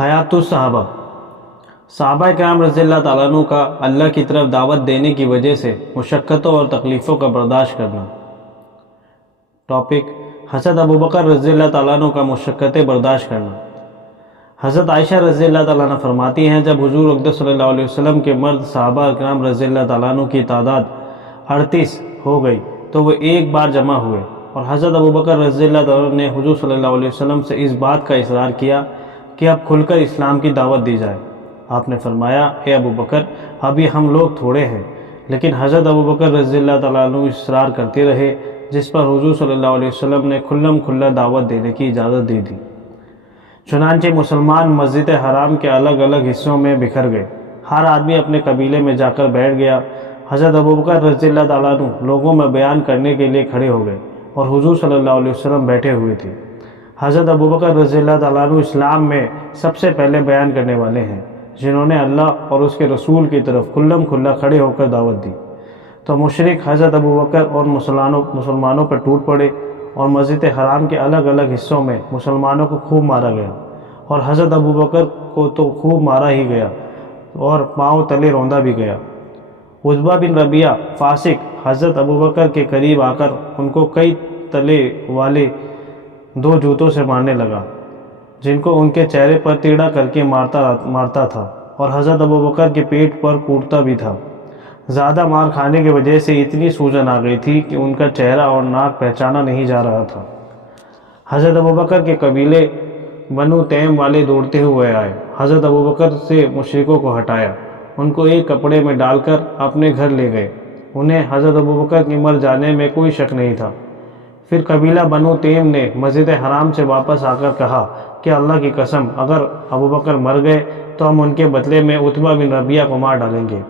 حیات الصحابہ صحابہ کرام رضی اللہ تعالیٰ عنہ کا اللہ کی طرف دعوت دینے کی وجہ سے مشقتوں اور تکلیفوں کا برداشت کرنا۔ ٹاپک: حضرت ابوبکر رضی اللہ تعالیٰ عنہ کا مشقتیں برداشت کرنا۔ حضرت عائشہ رضی اللہ تعالیٰ عنہ فرماتی ہیں، جب حضور اقدس صلی اللہ علیہ وسلم کے مرد صحابہ کرام رضی اللہ تعالیٰ عنہ کی تعداد 38 ہو گئی تو وہ ایک بار جمع ہوئے، اور حضرت ابوبکر رضی اللہ تعالیٰ عنہ نے حضور صلی اللہ علیہ وسلم سے اس بات کا اصرار کیا کہ اب کھل کر اسلام کی دعوت دی جائے۔ آپ نے فرمایا، اے ابوبکر، ابھی ہم لوگ تھوڑے ہیں، لیکن حضرت ابوبکر رضی اللہ تعالیٰ عنہ اصرار کرتے رہے، جس پر حضور صلی اللہ علیہ وسلم نے کھلم کھلا دعوت دینے کی اجازت دے دی۔ چنانچہ مسلمان مسجد حرام کے الگ الگ حصوں میں بکھر گئے، ہر آدمی اپنے قبیلے میں جا کر بیٹھ گیا۔ حضرت ابوبکر رضی اللہ تعالیٰ عنہ لوگوں میں بیان کرنے کے لیے کھڑے ہو گئے، اور حضور صلی اللہ علیہ وسلم بیٹھے ہوئے تھے۔ حضرت ابوبکر رضی اللہ تعالیٰ عنہ اسلام میں سب سے پہلے بیان کرنے والے ہیں، جنہوں نے اللہ اور اس کے رسول کی طرف کھلم کھلا کھڑے ہو کر دعوت دی۔ تو مشرک حضرت ابوبکر اور مسلمانوں پر ٹوٹ پڑے، اور مسجد حرام کے الگ الگ حصوں میں مسلمانوں کو خوب مارا گیا، اور حضرت ابوبکر کو تو خوب مارا ہی گیا اور پاؤں تلے روندا بھی گیا۔ عتبہ بن ربیعہ فاسق حضرت ابوبکر کے قریب آ کر ان کو کئی تلے والے 2 جوتوں سے مارنے لگا، جن کو ان کے چہرے پر تیڑا کر کے مارتا تھا، اور حضرت ابوبکر کے پیٹ پر کوٹتا بھی تھا۔ زیادہ مار کھانے کی وجہ سے اتنی سوجن آ گئی تھی کہ ان کا چہرہ اور ناک پہچانا نہیں جا رہا تھا۔ حضرت ابوبکر کے قبیلے بنو تیم والے دوڑتے ہوئے آئے، حضرت ابوبکر سے مشرکوں کو ہٹایا، ان کو ایک کپڑے میں ڈال کر اپنے گھر لے گئے۔ انہیں حضرت ابوبکر کے مر جانے میں کوئی شک نہیں تھا۔ پھر قبیلہ بنو تیم نے مسجد حرام سے واپس آ کر کہا کہ اللہ کی قسم، اگر ابوبکر مر گئے تو ہم ان کے بدلے میں عتبہ بن ربیعہ کو مار ڈالیں گے۔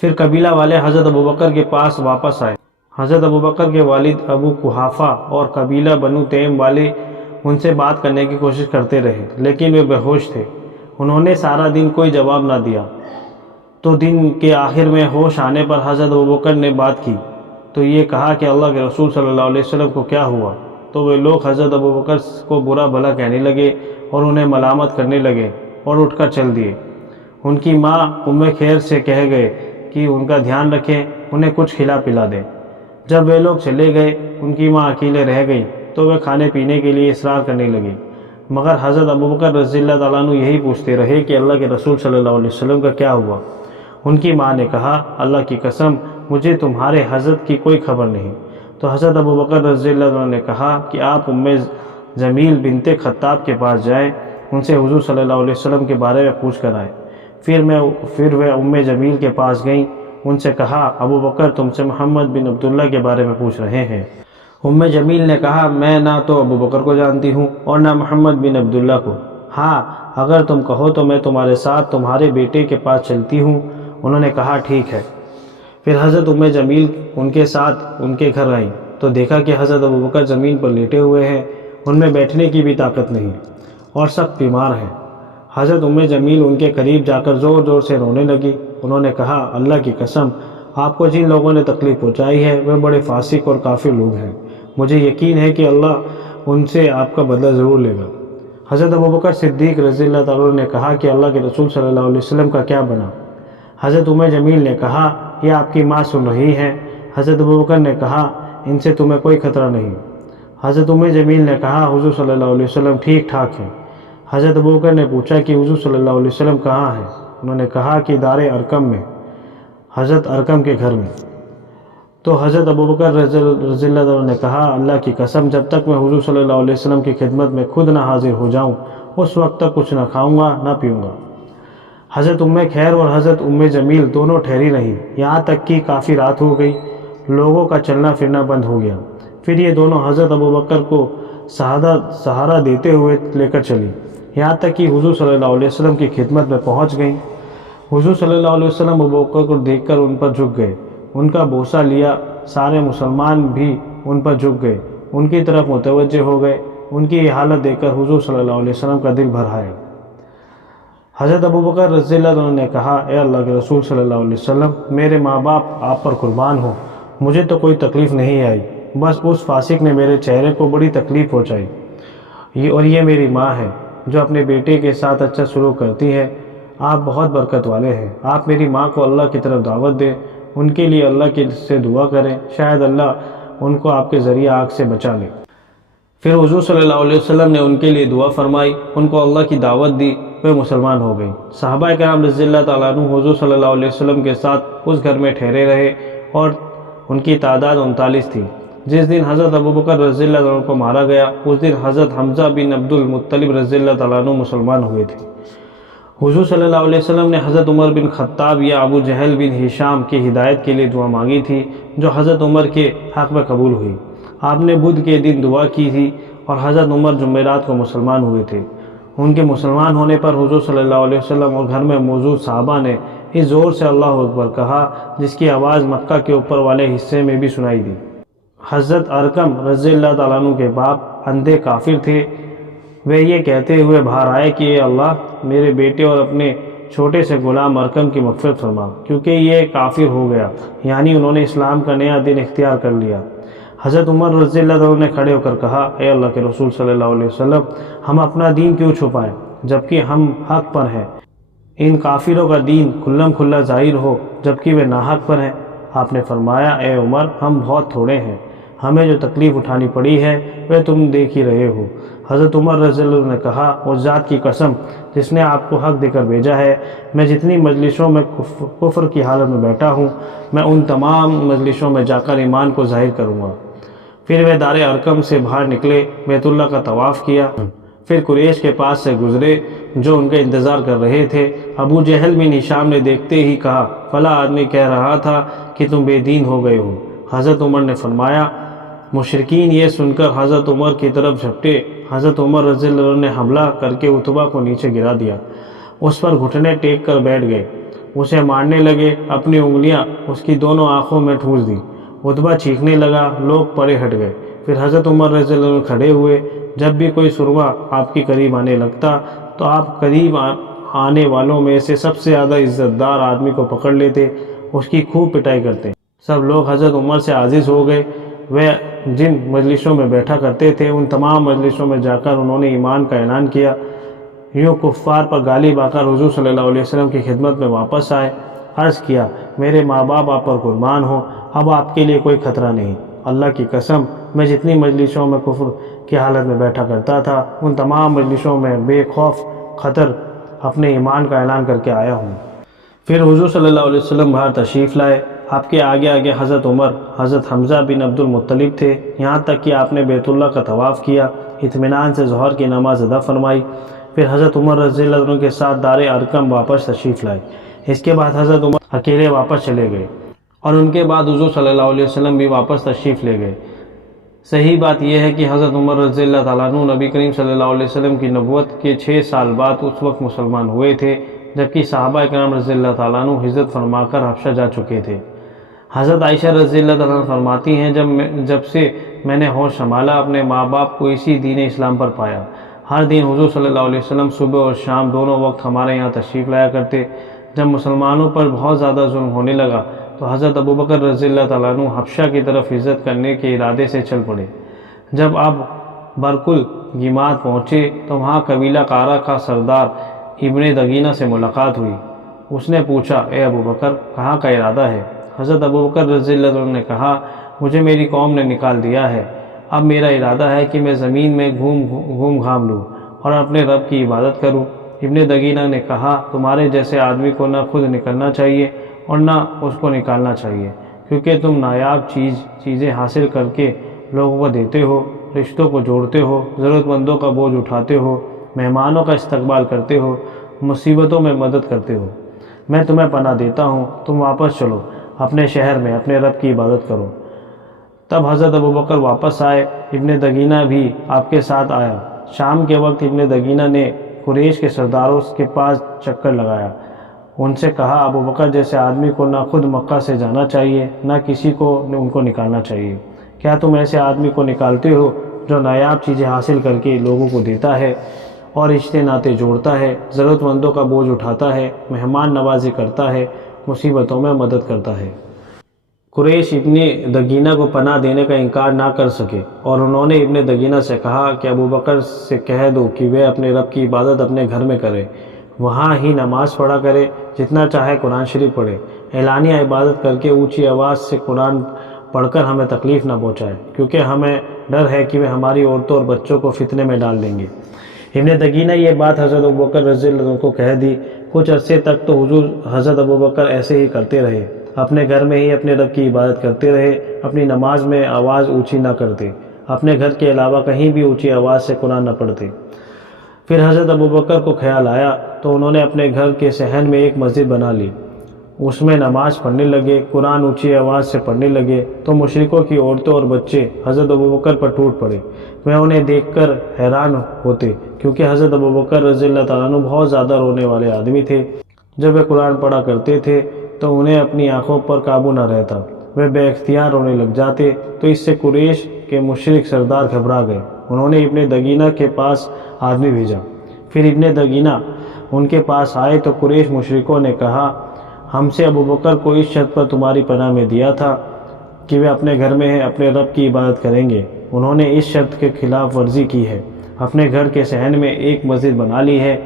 پھر قبیلہ والے حضرت ابوبکر کے پاس واپس آئے۔ حضرت ابوبکر کے والد ابو قحافہ اور قبیلہ بنو تیم والے ان سے بات کرنے کی کوشش کرتے رہے، لیکن وہ بے ہوش تھے۔ انہوں نے سارا دن کوئی جواب نہ دیا۔ تو دن کے آخر میں ہوش آنے پر حضرت ابوبکر نے بات کی تو یہ کہا کہ اللہ کے رسول صلی اللہ علیہ وسلم کو کیا ہوا؟ تو وہ لوگ حضرت ابوبکر کو برا بھلا کہنے لگے اور انہیں ملامت کرنے لگے اور اٹھ کر چل دیے۔ ان کی ماں ام خیر سے کہہ گئے کہ ان کا دھیان رکھیں، انہیں کچھ کھلا پلا دیں۔ جب وہ لوگ چلے گئے، ان کی ماں اکیلے رہ گئی تو وہ کھانے پینے کے لیے اصرار کرنے لگی، مگر حضرت ابوبکر رضی اللہ تعالیٰ عنہ یہی پوچھتے رہے کہ اللہ کے رسول صلی اللہ علیہ وسلم کا کیا ہوا؟ ان کی ماں نے کہا، اللہ کی قسم، مجھے تمہارے حضرت کی کوئی خبر نہیں۔ تو حضرت ابوبکر رضی اللہ عنہ نے کہا کہ آپ ام جمیل بنت خطاب کے پاس جائیں، ان سے حضور صلی اللہ علیہ وسلم کے بارے میں پوچھ کر آئیں۔ پھر وہ ام جمیل کے پاس گئیں، ان سے کہا، ابوبکر تم سے محمد بن عبداللہ کے بارے میں پوچھ رہے ہیں۔ ام جمیل نے کہا، میں نہ تو ابوبکر کو جانتی ہوں اور نہ محمد بن عبداللہ کو۔ ہاں، اگر تم کہو تو میں تمہارے ساتھ تمہارے بیٹے کے پاس چلتی ہوں۔ انہوں نے کہا، ٹھیک ہے۔ پھر حضرت ام جمیل ان کے ساتھ ان کے گھر آئیں تو دیکھا کہ حضرت ابوبکر زمین پر لیٹے ہوئے ہیں، ان میں بیٹھنے کی بھی طاقت نہیں اور سخت بیمار ہیں۔ حضرت ام جمیل ان کے قریب جا کر زور زور سے رونے لگی۔ انہوں نے کہا، اللہ کی قسم، آپ کو جن لوگوں نے تکلیف پہنچائی ہے وہ بڑے فاسق اور کافر لوگ ہیں، مجھے یقین ہے کہ اللہ ان سے آپ کا بدلہ ضرور لے گا۔ حضرت ابوبکر صدیق رضی اللہ تعالیٰ عنہ نے کہا کہ اللہ کے رسول صلی اللہ علیہ وسلم کا کیا بنا؟ حضرت ام جمیل نے کہا، یہ آپ کی ماں سن رہی ہے۔ حضرت ابوبکر نے کہا، ان سے تمہیں کوئی خطرہ نہیں۔ حضرت ام جمیل نے کہا، حضور صلی اللہ علیہ وسلم ٹھیک ٹھاک ہیں۔ حضرت ابوبکر نے پوچھا کہ حضور صلی اللہ علیہ وسلم کہاں ہیں؟ انہوں نے کہا کہ دار ارقم میں، حضرت ارقم کے گھر میں۔ تو حضرت ابوبکر رضی اللہ عنہ نے کہا، اللہ کی قسم، جب تک میں حضور صلی اللہ علیہ وسلم کی خدمت میں خود نہ حاضر ہو جاؤں اس وقت تک کچھ نہ کھاؤں گا نہ پیوں گا۔ حضرت ام خیر اور حضرت ام جمیل دونوں ٹھہری رہیں، یہاں تک کہ کافی رات ہو گئی، لوگوں کا چلنا پھرنا بند ہو گیا۔ پھر یہ دونوں حضرت ابوبکر کو سہارا دیتے ہوئے لے کر چلی، یہاں تک کہ حضور صلی اللہ علیہ وسلم کی خدمت میں پہنچ گئیں۔ حضور صلی اللہ علیہ وسلم ابوبکر کو دیکھ کر ان پر جھک گئے، ان کا بوسہ لیا۔ سارے مسلمان بھی ان پر جھک گئے، ان کی طرف متوجہ ہو گئے۔ ان کی یہ حالت دیکھ کر حضور صلی اللہ علیہ وسلم کا دل بھر آیا۔ حضرت ابوبکر رضی اللہ عنہ نے کہا، اے اللہ کے رسول صلی اللہ علیہ وسلم، میرے ماں باپ آپ پر قربان ہوں، مجھے تو کوئی تکلیف نہیں آئی، بس اس فاسق نے میرے چہرے کو بڑی تکلیف پہنچائی، اور یہ میری ماں ہے۔ جو اپنے بیٹے کے ساتھ اچھا سلوک کرتی ہے، آپ بہت برکت والے ہیں۔ آپ میری ماں کو اللہ کی طرف دعوت دیں، ان کے لیے اللہ سے دعا کریں، شاید اللہ ان کو آپ کے ذریعے آگ سے بچا لے۔ پھر حضور صلی اللہ علیہ وسلم نے ان کے لیے دعا فرمائی، ان کو اللہ کی دعوت دی، وہ مسلمان ہو گئی۔ صحابہ کرام رضی اللہ تعالیٰ عنہ حضور صلی اللہ علیہ وسلم کے ساتھ اس گھر میں ٹھہرے رہے اور ان کی تعداد 39 تھی۔ جس دن حضرت ابوبکر رضی اللہ عنہ کو مارا گیا، اس دن حضرت حمزہ بن عبد المطلب رضی اللہ تعالیٰ عنہ مسلمان ہوئے تھے۔ حضور صلی اللہ علیہ وسلم نے حضرت عمر بن خطاب یا ابو جہل بن ہشام کی ہدایت کے لیے دعا مانگی تھی، جو حضرت عمر کے حق میں قبول ہوئی۔ آپ نے بدھ کے دن دعا کی تھی اور حضرت عمر جمعرات کو مسلمان ہوئے تھے۔ ان کے مسلمان ہونے پر حضور صلی اللہ علیہ وسلم اور گھر میں موجود صحابہ نے اس زور سے اللہ اکبر کہا جس کی آواز مکہ کے اوپر والے حصے میں بھی سنائی دی۔ حضرت ارقم رضی اللہ تعالیٰ عنہ کے باپ اندھے کافر تھے۔ وہ یہ کہتے ہوئے باہر آئے کہ اے اللہ، میرے بیٹے اور اپنے چھوٹے سے غلام ارقم کی مغفرت فرما، کیونکہ یہ کافر ہو گیا، یعنی انہوں نے اسلام کا نیا دین اختیار کر لیا۔ حضرت عمر رضی اللہ عنہ نے کھڑے ہو کر کہا، اے اللہ کے رسول صلی اللہ علیہ وسلم، ہم اپنا دین کیوں چھپائیں جبکہ ہم حق پر ہیں؟ ان کافروں کا دین کھلم کھلا ظاہر ہو جبکہ وہ ناحق پر ہیں۔ آپ نے فرمایا، اے عمر، ہم بہت تھوڑے ہیں، ہمیں جو تکلیف اٹھانی پڑی ہے وہ تم دیکھ ہی رہے ہو۔ حضرت عمر رضی اللہ عنہ نے کہا، اس ذات کی قسم جس نے آپ کو حق دے کر بھیجا ہے، میں جتنی مجلسوں میں کفر کی حالت میں بیٹھا ہوں، میں ان تمام مجلسوں میں جا کر ایمان کو ظاہر کروں گا۔ پھر وہ دار ارقم سے باہر نکلے، بیت اللہ کا طواف کیا، پھر قریش کے پاس سے گزرے جو ان کا انتظار کر رہے تھے۔ ابو جہل بن ہشام نے دیکھتے ہی کہا، فلاں آدمی کہہ رہا تھا کہ تم بے دین ہو گئے ہو۔ حضرت عمر نے فرمایا، مشرکین یہ سن کر حضرت عمر کی طرف جھپٹے۔ حضرت عمر رضی اللہ عنہ نے حملہ کر کے عتبہ کو نیچے گرا دیا، اس پر گھٹنے ٹیک کر بیٹھ گئے، اسے مارنے لگے، اپنی انگلیاں اس کی دونوں آنکھوں میں ٹھونس دی۔ عتبہ چیخنے لگا، لوگ پرے ہٹ گئے۔ پھر حضرت عمر رضی اللہ عنہ کھڑے ہوئے۔ جب بھی کوئی سرما آپ کے قریب آنے لگتا تو آپ قریب آنے والوں میں سے سب سے زیادہ عزت دار آدمی کو پکڑ لیتے، اس کی خوب پٹائی کرتے۔ سب لوگ حضرت عمر سے عاجز ہو گئے۔ وہ جن مجلسوں میں بیٹھا کرتے تھے ان تمام مجلسوں میں جا کر انہوں نے ایمان کا اعلان کیا۔ یوں کفار پر غالب آ کر حضور صلی اللہ علیہ وسلم کی خدمت میں واپس آئے۔ عرض کیا، میرے ماں باپ آپ پر قربان ہوں، اب آپ کے لیے کوئی خطرہ نہیں۔ اللہ کی قسم، میں جتنی مجلسوں میں کفر کی حالت میں بیٹھا کرتا تھا ان تمام مجلسوں میں بے خوف خطر اپنے ایمان کا اعلان کر کے آیا ہوں۔ پھر حضور صلی اللہ علیہ وسلم باہر تشریف لائے۔ آپ کے آگے آگے حضرت عمر، حضرت حمزہ بن عبد المطلب تھے، یہاں تک کہ آپ نے بیت اللہ کا طواف کیا، اطمینان سے ظہر کی نماز ادا فرمائی۔ پھر حضرت عمر رضی اللہ عنہ کے ساتھ دار ارقم واپس تشریف لائے۔ اس کے بعد حضرت عمر اکیلے واپس چلے گئے اور ان کے بعد حضور صلی اللہ علیہ وسلم بھی واپس تشریف لے گئے۔ صحیح بات یہ ہے کہ حضرت عمر رضی اللہ تعالیٰ عنہ نبی کریم صلی اللہ علیہ وسلم کی نبوت کے 6 سال بعد اس وقت مسلمان ہوئے تھے جبکہ صحابہ کرام رضی اللہ تعالیٰ عنہ ہجرت فرما کر حبشہ جا چکے تھے۔ حضرت عائشہ رضی اللہ تعالیٰ عنہ فرماتی ہیں، جب سے میں نے ہوش سنبھالا اپنے ماں باپ کو اسی دین اسلام پر پایا۔ ہر دن حضور صلی اللہ علیہ وسلم صبح اور شام دونوں وقت ہمارے یہاں تشریف لایا کرتے۔ جب مسلمانوں پر بہت زیادہ ظلم ہونے لگا تو حضرت ابوبکر رضی اللہ تعالیٰ عنہ حبشہ کی طرف ہجرت کرنے کے ارادے سے چل پڑے۔ جب آپ برکل گیمات پہنچے تو وہاں قبیلہ قارہ کا سردار ابن دگینہ سے ملاقات ہوئی۔ اس نے پوچھا، اے ابوبکر، کہاں کا ارادہ ہے؟ حضرت ابوبکر رضی اللہ عنہ نے کہا، مجھے میری قوم نے نکال دیا ہے، اب میرا ارادہ ہے کہ میں زمین میں گھوم گھام لوں اور اپنے رب کی عبادت کروں۔ ابن دگینہ نے کہا، تمہارے جیسے آدمی کو نہ خود نکلنا چاہیے اور نہ اس کو نکالنا چاہیے، کیونکہ تم نایاب چیزیں حاصل کر کے لوگوں کو دیتے ہو، رشتوں کو جوڑتے ہو، ضرورت مندوں کا بوجھ اٹھاتے ہو، مہمانوں کا استقبال کرتے ہو، مصیبتوں میں مدد کرتے ہو۔ میں تمہیں پناہ دیتا ہوں، تم واپس چلو، اپنے شہر میں اپنے رب کی عبادت کرو۔ تب حضرت ابوبکر واپس آئے، ابن دگینہ بھی آپ کے ساتھ آیا۔ شام کے وقت ابن دگینہ نے قریش کے سرداروں کے پاس چکر لگایا، ان سے کہا، ابوبکر جیسے آدمی کو نہ خود مکہ سے جانا چاہیے نہ کسی کو ان کو نکالنا چاہیے۔ کیا تم ایسے آدمی کو نکالتے ہو جو نایاب چیزیں حاصل کر کے لوگوں کو دیتا ہے اور رشتے ناطے جوڑتا ہے، ضرورت مندوں کا بوجھ اٹھاتا ہے، مہمان نوازی کرتا ہے، مصیبتوں میں مدد کرتا ہے؟ قریش ابن دگینہ کو پناہ دینے کا انکار نہ کر سکے اور انہوں نے ابن دگینہ سے کہا کہ ابو بکر سے کہہ دو کہ وہ اپنے رب کی عبادت اپنے گھر میں کرے، وہاں ہی نماز پڑھا کرے، جتنا چاہے قرآن شریف پڑھے، اعلانیہ عبادت کر کے اونچی آواز سے قرآن پڑھ کر ہمیں تکلیف نہ پہنچائے، کیونکہ ہمیں ڈر ہے کہ وہ ہماری عورتوں اور بچوں کو فتنے میں ڈال دیں گے۔ ابن دگینہ یہ بات حضرت ابوبکر رضی اللہ عنہ کو کہہ دی۔ کچھ عرصے تک تو حضرت ابوبکر ایسے ہی کرتے رہے، اپنے گھر میں ہی اپنے رب کی عبادت کرتے رہے، اپنی نماز میں آواز اونچی نہ کرتے، اپنے گھر کے علاوہ کہیں بھی اونچی آواز سے قرآن نہ پڑھتے۔ پھر حضرت ابوبکر کو خیال آیا تو انہوں نے اپنے گھر کے صحن میں ایک مسجد بنا لی، اس میں نماز پڑھنے لگے، قرآن اونچی آواز سے پڑھنے لگے تو مشرکوں کی عورتوں اور بچے حضرت ابوبکر پر ٹوٹ پڑے۔ وہ انہیں دیکھ کر حیران ہوتے، کیونکہ حضرت ابوبکر رضی اللہ تعالیٰ عنہ بہت زیادہ رونے والے آدمی تھے۔ جب وہ قرآن پڑھا کرتے تھے تو انہیں اپنی آنکھوں پر قابو نہ رہتا، وہ بے اختیار رونے لگ جاتے، تو اس سے قریش کے مشرک سردار گھبرا گئے۔ انہوں نے ابن دگینہ کے پاس آدمی بھیجا۔ پھر ابن دگینہ ان کے پاس آئے تو قریش مشرکوں نے کہا، ہم سے ابوبکر کو اس شرط پر تمہاری پناہ میں دیا تھا کہ وہ اپنے گھر میں اپنے رب کی عبادت کریں گے، انہوں نے اس شرط کے خلاف ورزی کی ہے، اپنے گھر کے صحن میں ایک مسجد بنا لی ہے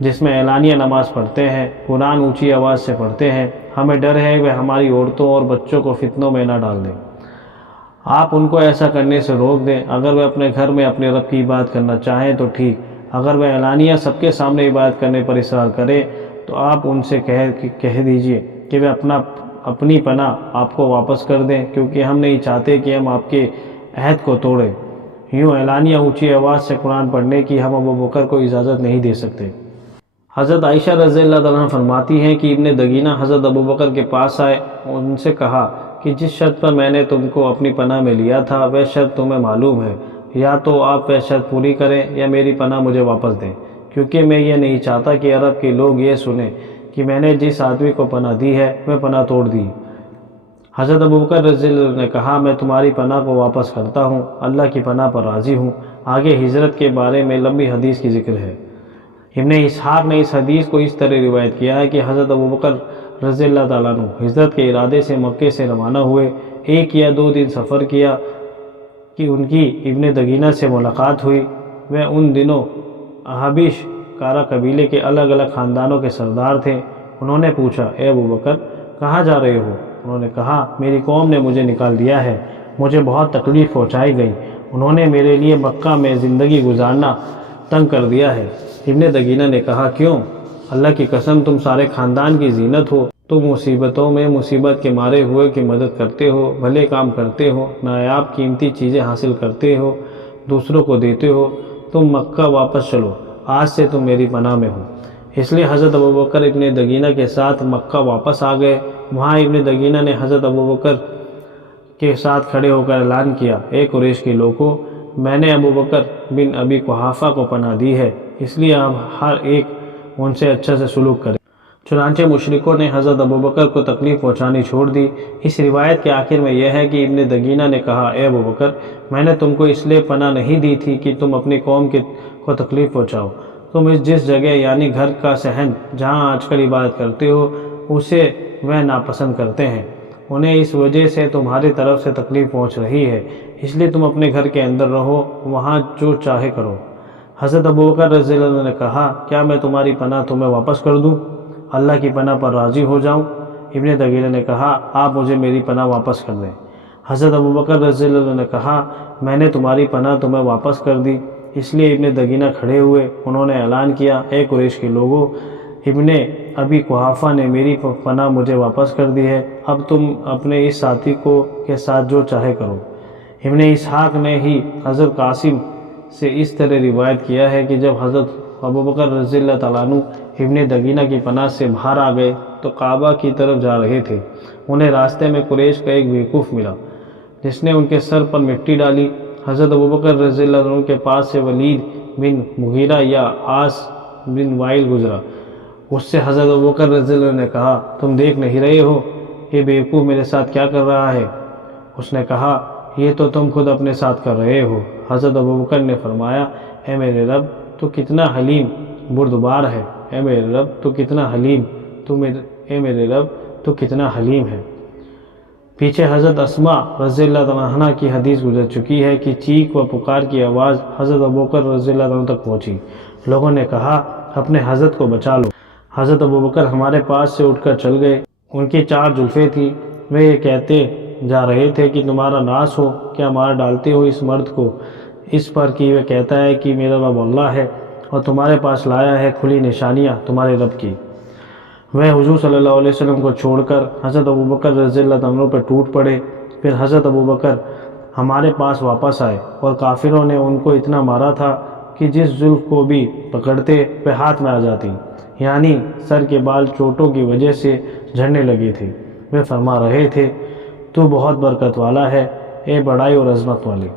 جس میں اعلانیہ نماز پڑھتے ہیں، قرآن اونچی آواز سے پڑھتے ہیں، ہمیں ڈر ہے کہ وہ ہماری عورتوں اور بچوں کو فتنوں میں نہ ڈال دیں۔ آپ ان کو ایسا کرنے سے روک دیں، اگر وہ اپنے گھر میں اپنے رب کی عبادت کرنا چاہیں تو ٹھیک، اگر وہ اعلانیہ سب کے سامنے عبادت کرنے پر اصرار کریں تو آپ ان سے کہہ دیجئے کہ وہ اپنی پناہ آپ کو واپس کر دیں، کیونکہ ہم نہیں چاہتے کہ ہم آپ کے عہد کو توڑیں۔ یوں اعلانیہ اونچی آواز سے قرآن پڑھنے کی ہم ابوبکر کو اجازت نہیں دے سکتے۔ حضرت عائشہ رضی اللہ تعالیٰ عنہ فرماتی ہیں کہ ابن دگینہ حضرت ابوبکر کے پاس آئے، ان سے کہا کہ جس شرط پر میں نے تم کو اپنی پناہ میں لیا تھا وہ شرط تمہیں معلوم ہے، یا تو آپ وہ شرط پوری کریں یا میری پناہ مجھے واپس دیں، کیونکہ میں یہ نہیں چاہتا کہ عرب کے لوگ یہ سنیں کہ میں نے جس آدمی کو پناہ دی ہے وہ پناہ توڑ دی۔ حضرت ابوبکر رضی اللہ عنہ نے کہا، میں تمہاری پناہ کو واپس کرتا ہوں، اللہ کی پناہ پر راضی ہوں۔ آگے ہجرت کے بارے میں لمبی حدیث کی ذکر ہے۔ ابن اسحاق نے اس حدیث کو اس طرح روایت کیا ہے کہ حضرت ابوبکر رضی اللہ تعالیٰ عنہ ہجرت کے ارادے سے مکے سے روانہ ہوئے، 1 یا 2 دن سفر کیا کہ ان کی ابن دگینہ سے ملاقات ہوئی۔ وہ ان دنوں احابیش کارا قبیلے کے الگ الگ خاندانوں کے سردار تھے۔ انہوں نے پوچھا، اے ابوبکر کہاں جا رہے ہو؟ انہوں نے کہا، میری قوم نے مجھے نکال دیا ہے، مجھے بہت تکلیف پہنچائی گئی، انہوں نے میرے لیے مکہ میں زندگی گزارنا تنگ کر دیا ہے۔ ابن دگینہ نے کہا، کیوں؟ اللہ کی قسم تم سارے خاندان کی زینت ہو، تم مصیبتوں میں مصیبت کے مارے ہوئے کی مدد کرتے ہو، بھلے کام کرتے ہو، نایاب قیمتی چیزیں حاصل کرتے ہو، دوسروں کو دیتے ہو، تم مکہ واپس چلو، آج سے تم میری پناہ میں ہو۔ اس لیے حضرت ابوبکر ابن دگینہ کے ساتھ مکہ واپس آ گئے۔ وہاں ابن دگینہ نے حضرت ابوبکر کے ساتھ کھڑے ہو کر اعلان کیا، اے قریش کے لوگوں، میں نے ابوبکر بن ابی قحافہ کو پناہ دی ہے، اس لیے اب ہر ایک ان سے اچھا سے سلوک کرے۔ چنانچہ مشرکوں نے حضرت ابوبکر کو تکلیف پہنچانی چھوڑ دی۔ اس روایت کے آخر میں یہ ہے کہ ابن دگینہ نے کہا، اے ابوبکر، میں نے تم کو اس لیے پناہ نہیں دی تھی کہ تم اپنی قوم کو تکلیف پہنچاؤ، تم جس جگہ یعنی گھر کا صحن جہاں آج کل عبادت کرتے ہو اسے وہ ناپسند کرتے ہیں، انہیں اس وجہ سے تمہاری طرف سے تکلیف پہنچ رہی ہے، اس لیے تم اپنے گھر کے اندر رہو، وہاں جو چاہے کرو۔ حضرت ابوبکر رضی اللہ عنہ نے کہا، کیا میں تمہاری پناہ تمہیں واپس کر دوں، اللہ کی پناہ پر راضی ہو جاؤں؟ ابن دگینہ نے کہا، آپ مجھے میری پناہ واپس کر دیں۔ حضرت ابوبکر رضی اللہ عنہ نے کہا، میں نے تمہاری پناہ تمہیں واپس کر دی۔ اس لیے ابن دگینہ کھڑے ہوئے، انہوں نے اعلان کیا، اے قریش کے لوگوں، ابن ابی قحافہ نے میری پناہ مجھے واپس کر دی ہے، اب تم اپنے اس ساتھی کے ساتھ جو چاہے کرو۔ ابن اسحاق نے ہی حضرت قاسم سے اس طرح روایت کیا ہے کہ جب حضرت ابوبکر رضی اللہ تعالیٰ عنہ ابن دگینہ کی پناہ سے باہر آ گئے تو کعبہ کی طرف جا رہے تھے، انہیں راستے میں قریش کا ایک بیوقوف ملا جس نے ان کے سر پر مٹی ڈالی۔ حضرت ابوبکر رضی اللہ عنہ کے پاس سے ولید بن مغیرہ یا عاص بن وائل گزرا، اس سے حضرت ابوبکر رضی اللہ عنہ نے کہا، تم دیکھ نہیں رہے ہو یہ بیوقوف میرے ساتھ کیا کر رہا ہے؟ اس نے کہا، یہ تو تم خود اپنے ساتھ کر رہے ہو۔ حضرت ابوبکر نے فرمایا، اے میرے رب تو کتنا حلیم بردبار ہے، اے میرے رب تو کتنا حلیم، اے میرے رب تو کتنا حلیم ہے۔ پیچھے حضرت اسما رضی اللہ عنہا کی حدیث گزر چکی ہے کہ چیخ و پکار کی آواز حضرت ابوبکر رضی اللہ عنہ تک پہنچی۔ لوگوں نے کہا اپنے حضرت کو بچا لو۔ حضرت ابوبکر ہمارے پاس سے اٹھ کر چل گئے۔ ان کی 4 زلفیں تھیں۔ وہ یہ کہتے جا رہے تھے کہ تمہارا ناس ہو، کیا مار ڈالتے ہو اس مرد کو، اس پر کہ وہ کہتا ہے کہ میرا رب اللہ ہے اور تمہارے پاس لایا ہے کھلی نشانیاں تمہارے رب کی۔ وہ حضور صلی اللہ علیہ وسلم کو چھوڑ کر حضرت ابوبکر رضی اللہ عنہ پر ٹوٹ پڑے۔ پھر حضرت ابوبکر ہمارے پاس واپس آئے اور کافروں نے ان کو اتنا مارا تھا کہ جس زلف کو بھی پکڑتے وہ ہاتھ میں آ جاتی، یعنی سر کے بال چوٹوں کی وجہ سے جھڑنے لگے تھے۔ وہ فرما رہے تھے تو بہت برکت والا ہے، اے بڑائی اور عظمت والے۔